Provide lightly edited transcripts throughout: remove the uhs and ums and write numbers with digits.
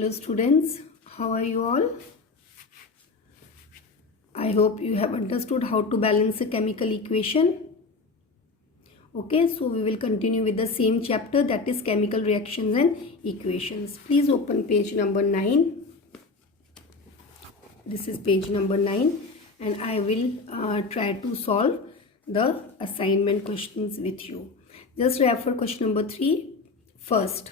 Hello students, how are you all? I hope you have understood how to balance a chemical equation. Okay, so we will continue with the same chapter, that is chemical reactions and equations. Please open page number 9. This is page number 9 and I will try to solve the assignment questions with you. Just refer question number 3 first.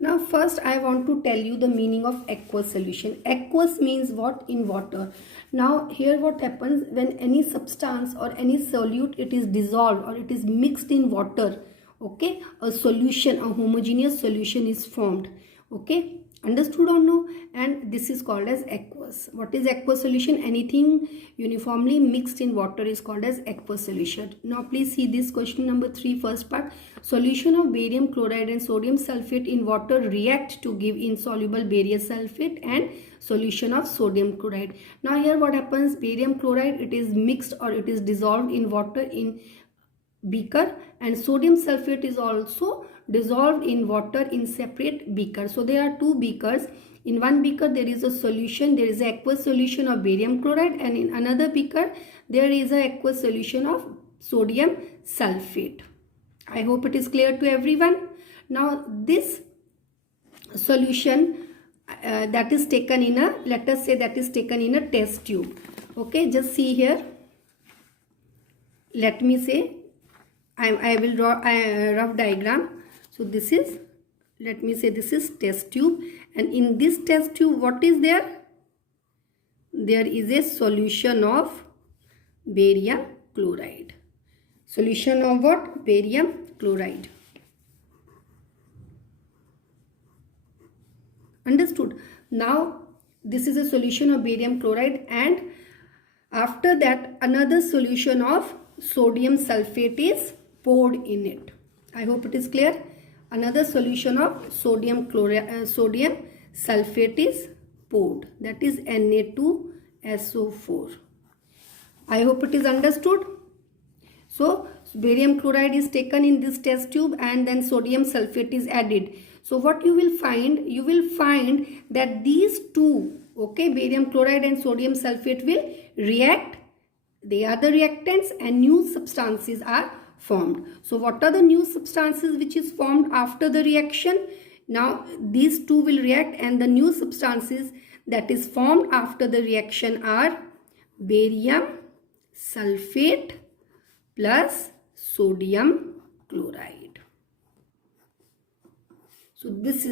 Now first I want to tell you the meaning of aqueous solution. Aqueous means what? In water. Now here what happens when any substance or any solute, it is dissolved or it is mixed in water. Okay, a solution, a homogeneous solution is formed. Okay, understood or no? And this is called as aqueous. What is aqueous solution? Anything uniformly mixed in water is called as aqueous solution. Now please see this question number 3 first part. Solution of barium chloride and sodium sulfate in water react to give insoluble barium sulfate and solution of sodium chloride. Now here what happens? Barium chloride, it is mixed or it is dissolved in water in beaker, and sodium sulfate is also dissolved in water in separate beaker. So there are two beakers. In one beaker there is a solution, there is an aqueous solution of barium chloride, and in another beaker there is an aqueous solution of sodium sulfate. I hope it is clear to everyone. Now this solution that is taken in a, let us say that is taken in a test tube. Okay, just see here. Let me say I will draw a rough diagram. So this is, let me say this is test tube, and in this test tube what is there? There is a solution of barium chloride. Solution of what? Barium chloride. Understood? Now this is a solution of barium chloride, and after that another solution of sodium sulfate is poured in it. I hope it is clear. Another solution of sodium sulfate is poured, that is Na2SO4. I hope it is understood. So barium chloride is taken in this test tube and then sodium sulfate is added. So what you will find? You will find that these two, okay, barium chloride and sodium sulfate will react. They are the reactants and new substances are formed. So what are the new substances which is formed after the reaction? Now these two will react, and the new substances that is formed after the reaction are barium sulfate plus sodium chloride. So these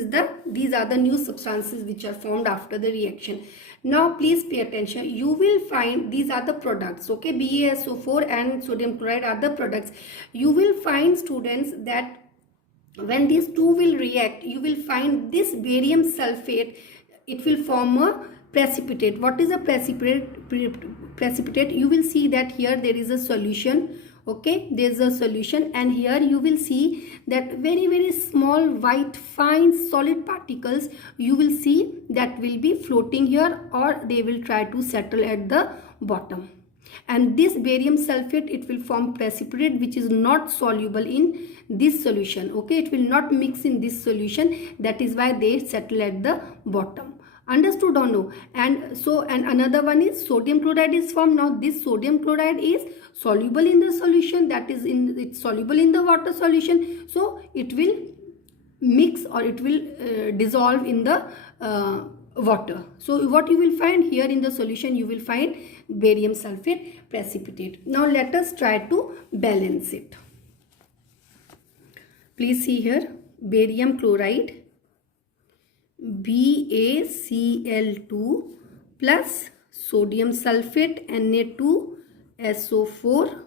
are the new substances which are formed after the reaction. Now please pay attention. You will find these are the products. Okay, BaSO4 and sodium chloride are the products. You will find, students, that when these two will react, you will find this barium sulfate, it will form a precipitate. What is a precipitate? You will see that here there is a solution. Okay, there is a solution, and here you will see that very small white fine solid particles you will see that will be floating here, or they will try to settle at the bottom. And this barium sulfate, it will form precipitate which is not soluble in this solution. Okay, it will not mix in this solution. That is why they settle at the bottom. Understood or no? And so, and another one is sodium chloride is formed. Now this sodium chloride is soluble in the solution, that is it's soluble in the water solution. So it will mix or it will dissolve in the water. So what you will find here in the solution, you will find barium sulfate precipitate. Now let us try to balance it. Please see here, barium chloride BaCl2 plus sodium sulfate Na2SO4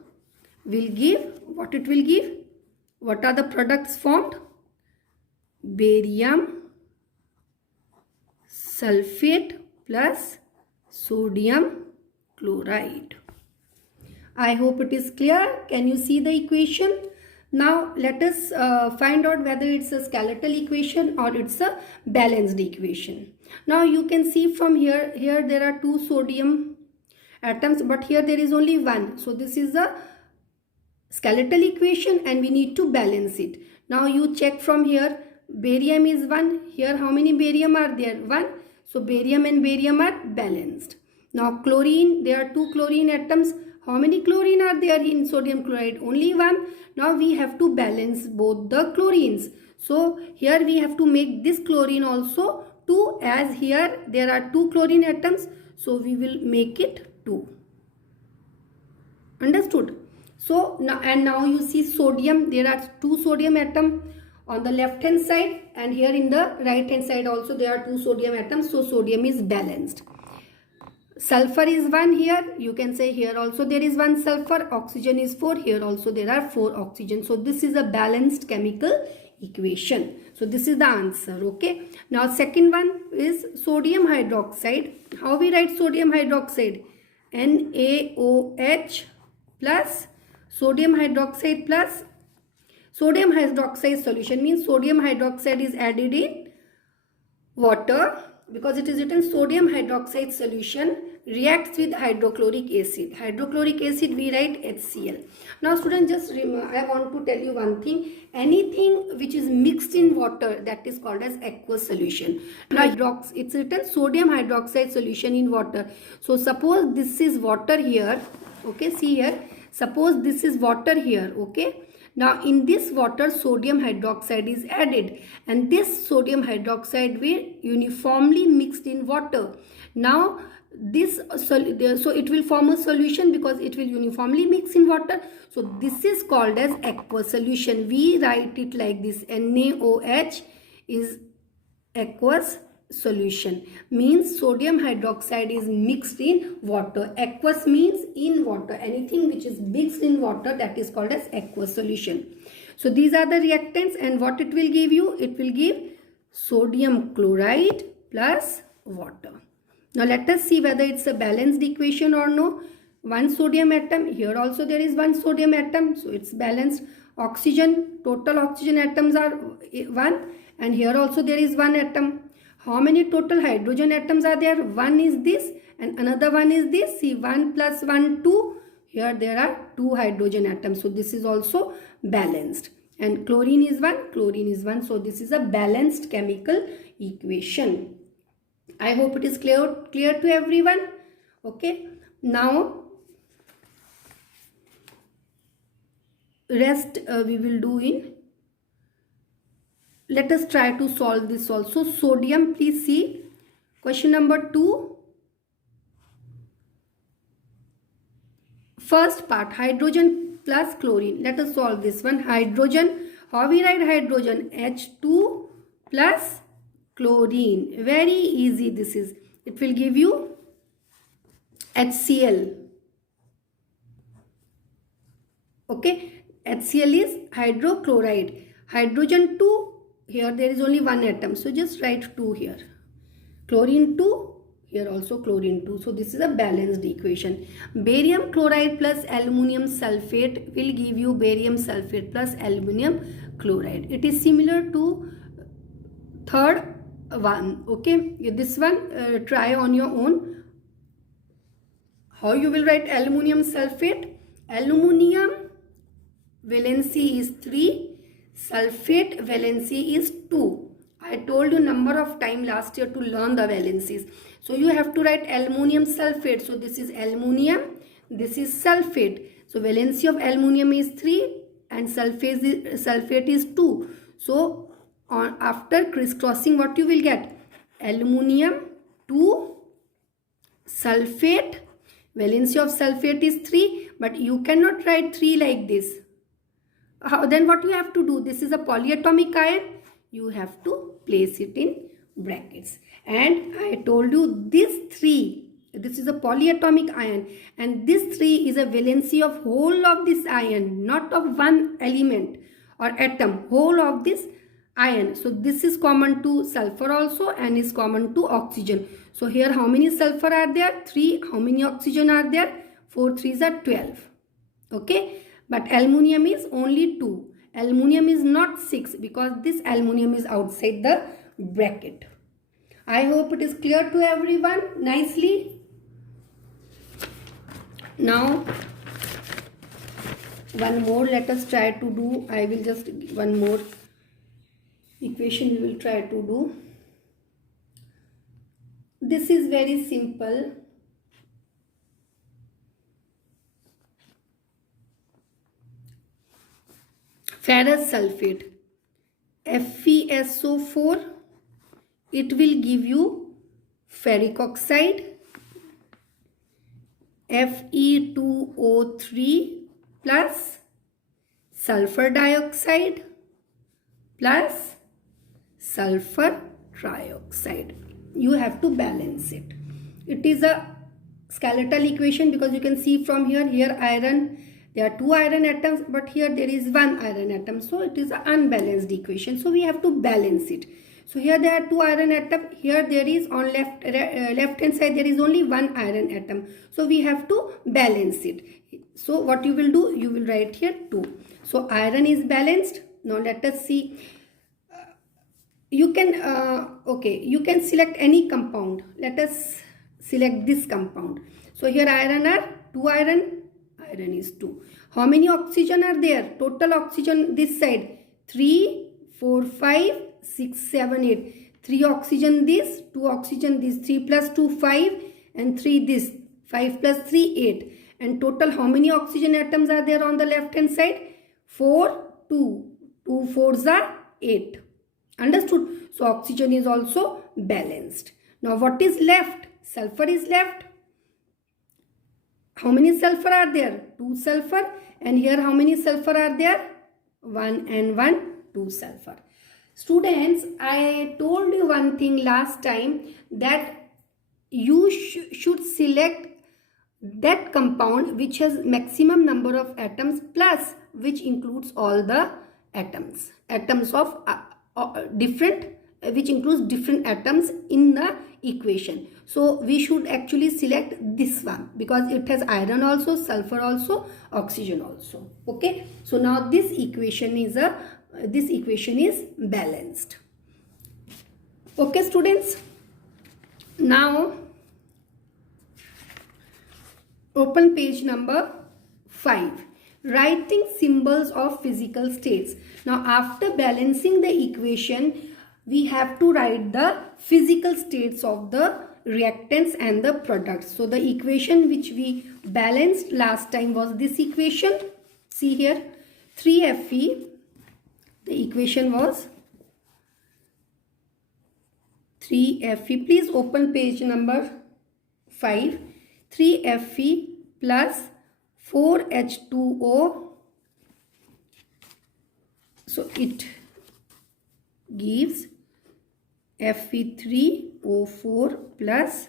will give, what it will give? What are the products formed? Barium sulfate plus sodium chloride. I hope it is clear. Can you see the equation? Now let us find out whether it's a skeletal equation or it's a balanced equation. Now you can see from here there are two sodium atoms, but here there is only one. So this is a skeletal equation and we need to balance it. Now you check from here, Barium is 1. Here how many barium are there? 1. So barium and barium are balanced. Now chlorine, there are 2 chlorine atoms. How many chlorine are there in sodium chloride? Only 1. Now we have to balance both the chlorines. So here we have to make this chlorine also 2, as here there are 2 chlorine atoms. So we will make it 2. Understood? So now you see sodium, there are 2 sodium atoms on the left hand side, and here in the right hand side also there are 2 sodium atoms. So sodium is balanced. Sulfur is 1 here. You can say here also there is 1 sulfur. Oxygen is 4. Here also there are 4 oxygen. So this is a balanced chemical equation. So this is the answer. Okay. Now second one is sodium hydroxide. How we write sodium hydroxide? NaOH plus sodium hydroxide plus sodium hydroxide solution means sodium hydroxide is added in water, because it is written sodium hydroxide solution reacts with hydrochloric acid. Hydrochloric acid we write HCl. Now students, just remember, I want to tell you one thing. Anything which is mixed in water, that is called as aqueous solution. Now it's written sodium hydroxide solution in water. So suppose this is water here. Okay, see here. Suppose this is water here. Okay. Now in this water sodium hydroxide is added, and this sodium hydroxide will uniformly mixed in water. Now this so it will form a solution because it will uniformly mix in water. So this is called as aqueous solution. We write it like this: NaOH is aqueous solution, means sodium hydroxide is mixed in water. Aqueous means in water. Anything which is mixed in water, that is called as aqueous solution. So these are the reactants, and what it will give you? It will give sodium chloride plus water. Now let us see whether it's a balanced equation or no. 1 sodium atom, here also there is 1 sodium atom, so it's balanced. Oxygen, total oxygen atoms are 1, and here also there is 1 atom. How many total hydrogen atoms are there? 1 is this and another one is this. See, 1 plus 1, 2. Here there are 2 hydrogen atoms. So this is also balanced. And chlorine is 1, chlorine is 1. So this is a balanced chemical equation. I hope it is clear to everyone. Okay. Now, rest we will do in. Let us try to solve this also. Sodium, please see question number 2. First part, hydrogen plus chlorine. Let us solve this one. Hydrogen, how we write hydrogen? H2 plus chlorine. Very easy this is. It will give you HCl. Okay, HCl is hydrochloride. Hydrogen 2. Here there is only 1 atom, so just write 2 here. Chlorine 2, here also chlorine 2. So this is a balanced equation. Barium chloride plus aluminum sulfate will give you barium sulfate plus aluminum chloride. It is similar to third one. Okay, this one try on your own. How you will write aluminum sulfate? Aluminum valency is 3. Sulfate valency is 2. I told you number of time last year to learn the valencies. So you have to write aluminum sulfate. So this is aluminum, this is sulfate. So valency of aluminum is 3 and sulfate is 2. So after crisscrossing, what you will get? Aluminum 2 sulfate. Valency of sulfate is 3, but you cannot write 3 like this. Then what you have to do? This is a polyatomic ion. You have to place it in brackets. And I told you this 3, this is a polyatomic ion, and this 3 is a valency of whole of this ion, not of one element or atom, whole of this ion. So this is common to sulfur also and is common to oxygen. So here how many sulfur are there? 3. How many oxygen are there? 4 3s are 12. Okay. But aluminum is only 2. Aluminum is not 6 because this aluminum is outside the bracket. I hope it is clear to everyone nicely. Now, one more let us try to do. I will just one more equation we will try to do. This is very simple. Ferrous sulfate, FeSO4, it will give you ferric oxide, Fe2O3 plus sulfur dioxide plus sulfur trioxide. You have to balance it. It is a skeletal equation because you can see from here iron, there are 2 iron atoms, but here there is 1 iron atom. So it is an unbalanced equation. So we have to balance it. So here there are 2 iron atoms. Here there is on left hand side there is only 1 iron atom. So we have to balance it. So what you will do? You will write here 2. So iron is balanced. Now let us see. You can you can select any compound. Let us select this compound. So here iron are 2 iron is 2. How many oxygen are there? Total oxygen this side 3, 4, 5, 6, 7, 8. 3 oxygen this, 2 oxygen this, 3 plus 2, 5, and 3 this, 5 plus 3, 8. And total how many oxygen atoms are there on the left hand side? 4, 2. 2 4s are 8. Understood? So oxygen is also balanced. Now what is left? Sulfur is left. How many sulfur are there? 2 sulfur. And here how many sulfur are there? 1 and 1, 2 sulfur. Students, I told you one thing last time, that you should select that compound which has maximum number of atoms plus which includes all the atoms of different, which includes different atoms in the equation. So we should actually select this one because it has iron also, sulfur also, oxygen also. Okay, so now this equation is balanced. Okay students, now open page number 5. Writing symbols of physical states. Now after balancing the equation, we have to write the physical states of the reactants and the products. So the equation which we balanced last time was this equation. See here, 3Fe. The equation was 3Fe. Please open page number 5. 3Fe plus 4H2O. So it gives Fe3O4 plus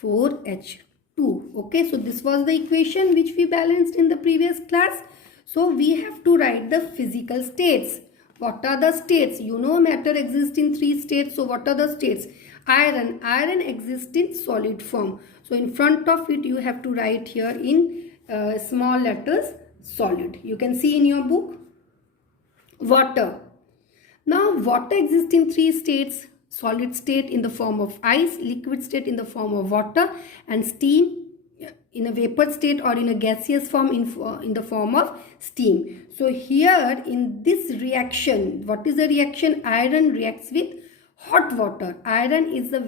4H2. Okay, so this was the equation which we balanced in the previous class. So we have to write the physical states. What are the states? You know matter exists in 3 states. So what are the states? Iron exists in solid form. So in front of it you have to write here in small letters solid. You can see in your book. Water. Now water exists in 3 states. Solid state in the form of ice, liquid state in the form of water, and steam in a vapor state or in a gaseous form in the form of steam. So here in this reaction, what is the reaction? Iron reacts with hot water. Iron is the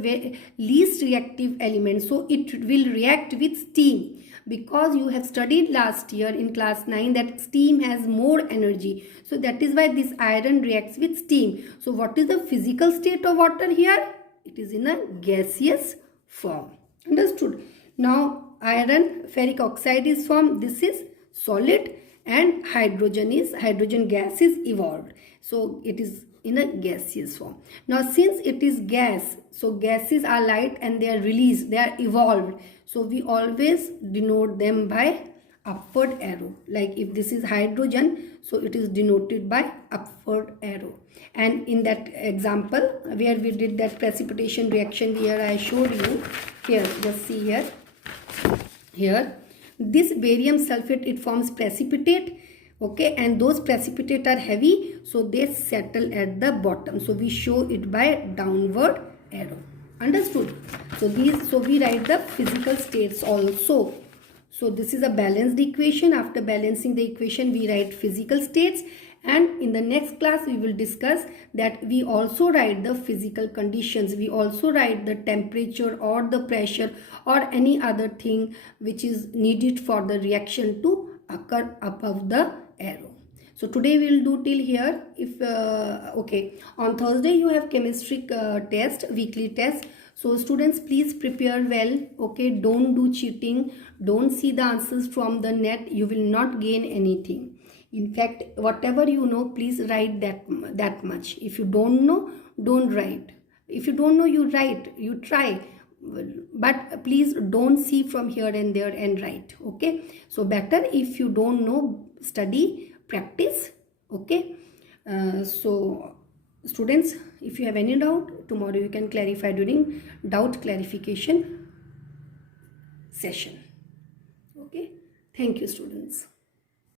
least reactive element, so it will react with steam. Because you have studied last year in class 9 that steam has more energy. So that is why this iron reacts with steam. So what is the physical state of water here? It is in a gaseous form. Understood? Now iron, ferric oxide is formed. This is solid, and hydrogen gas is evolved. So it is in a gaseous form. Now since it is gas, so gases are light and they are released, they are evolved. So we always denote them by upward arrow. Like if this is hydrogen, so it is denoted by upward arrow. And in that example where we did that precipitation reaction, here I showed you, here just see here, this barium sulfate, it forms precipitate. Okay, and those precipitate are heavy, so they settle at the bottom. So we show it by downward arrow. Understood? So we write the physical states also. So this is a balanced equation. After balancing the equation, we write physical states, And in the next class we will discuss that we also write the physical conditions, we also write the temperature or the pressure or any other thing which is needed for the reaction to occur above the arrow. So today we will do till here. If okay, on Thursday you have chemistry test, weekly test. So students, please prepare well. Okay, don't do cheating, don't see the answers from the net, you will not gain anything. In fact, whatever you know, please write that much. If you don't know, don't write. If you don't know, you write, you try, but please don't see from here and there and write. Okay, so better if you don't know, study, practice. Okay, so students, if you have any doubt, tomorrow you can clarify during doubt clarification session. Okay, thank you students.